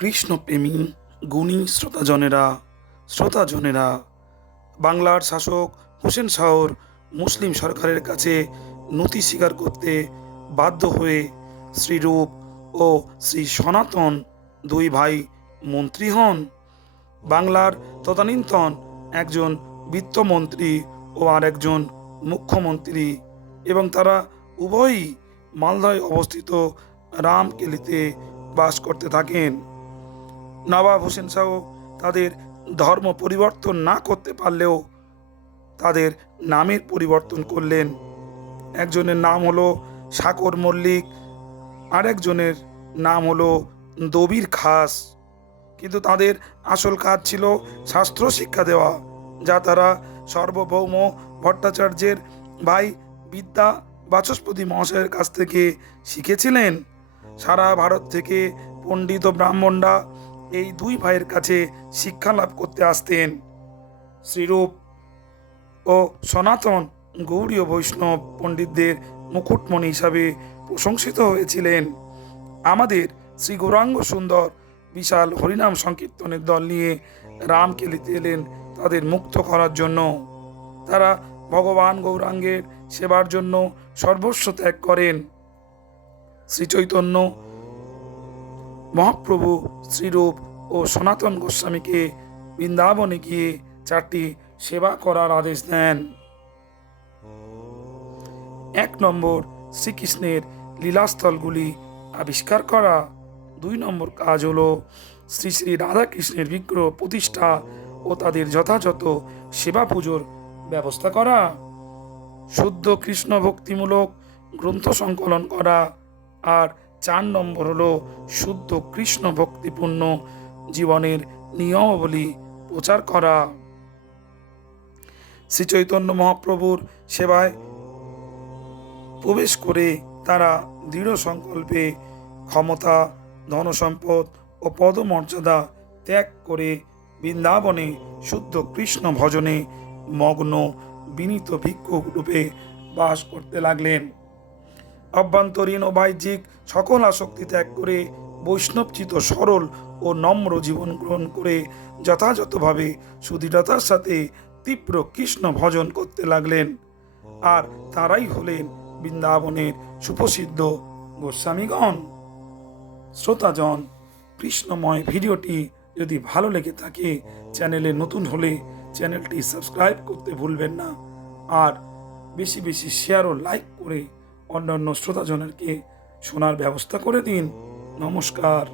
কৃষ্ণপ্রেমী গুণী শ্রোতাজনেরা, বাংলার শাসক হোসেন শাহর মুসলিম সরকারের কাছে নথি স্বীকার করতে বাধ্য হয়ে শ্রীরূপ ও শ্রী সনাতন দুই ভাই মন্ত্রী হন। বাংলার তদানীন্তন একজন বিত্তমন্ত্রী ও আর একজন মুখ্যমন্ত্রী, এবং তারা উভয়ই মালদায় অবস্থিত রামকেলিতে বাস করতে থাকেন। নবাব হোসেন শাহ তাদের ধর্ম পরিবর্তন না করতে পারলেও তাদের নামের পরিবর্তন করলেন। একজনের নাম হলো সাকর মল্লিক, আরেকজনের নাম হলো দবির খাস। কিন্তু তাদের আসল কাজ ছিল শাস্ত্র শিক্ষা দেওয়া, যা তারা সার্বভৌম ভট্টাচার্যের ভাই বিদ্যা বাচস্পতি মহাশয়ের কাছ থেকে শিখেছিলেন। সারা ভারত থেকে পণ্ডিত ও ব্রাহ্মণরা এই দুই ভাইয়ের কাছে শিক্ষা লাভ করতে আসতেন। শ্রীরূপ ও সনাতন গৌড়ীয় বৈষ্ণব পণ্ডিতদের মুকুটমণি হিসাবে প্রশংসিত হয়েছিলেন। আমাদের শ্রী গৌরাঙ্গ সুন্দর বিশাল হরিনাম সংকীর্তনের দল নিয়ে রামকেলিতে এলেন তাদের মুক্ত করার জন্য। তারা ভগবান গৌরাঙ্গের সেবার জন্য সর্বস্ব ত্যাগ করেন। শ্রী চৈতন্য মহাপ্রভু শ্রীরূপ ও সনাতন গোস্বামীকে বৃন্দাবনে গিয়ে 4টি সেবা করার আদেশ দেন। 1 নম্বর, শ্রীকৃষ্ণের লীলাস্থলগুলি আবিষ্কার করা। 2 নম্বর কাজ হলো শ্রী শ্রী রাধাকৃষ্ণের বিগ্রহ প্রতিষ্ঠা ও তাদের যথাযথ সেবা পুজোর ব্যবস্থা করা। শুদ্ধ কৃষ্ণ ভক্তিমূলক গ্রন্থ সংকলন করা। আর 4 নম্বর হলো শুদ্ধ কৃষ্ণ ভক্তিপূর্ণ জীবনের নিয়মাবলী প্রচার করা। শ্রী চৈতন্য মহাপ্রভুর সেবায় প্রবেশ করে তারা দৃঢ় সংকল্পে ক্ষমতা, ধনসম্পদ ও পদমর্যাদা ত্যাগ করে বৃন্দাবনে শুদ্ধ কৃষ্ণ ভজনে মগ্ন বিনীত ভিক্ষুক রূপে বাস করতে লাগলেন। অভ্যন্তরীণ ও বাহ্যিক সকল আসক্তি ত্যাগ করে বৈষ্ণবচিত সরল ও নম্র জীবন গ্রহণ করে যথাযথভাবে সুদৃঢ়তার সাথে তীব্র কৃষ্ণ ভজন করতে লাগলেন। আর তারাই হলেন বৃন্দাবনের সুপ্রসিদ্ধ গোস্বামীগণ। শ্রোতাজন, কৃষ্ণময় ভিডিওটি যদি ভালো লেগে থাকে, চ্যানেলে নতুন হলে চ্যানেলটি সাবস্ক্রাইব করতে ভুলবেন না। আর বেশি বেশি শেয়ার ও লাইক করে অন্যান্য শ্রোতাজনকে শোনার ব্যবস্থা করে দিন। নমস্কার।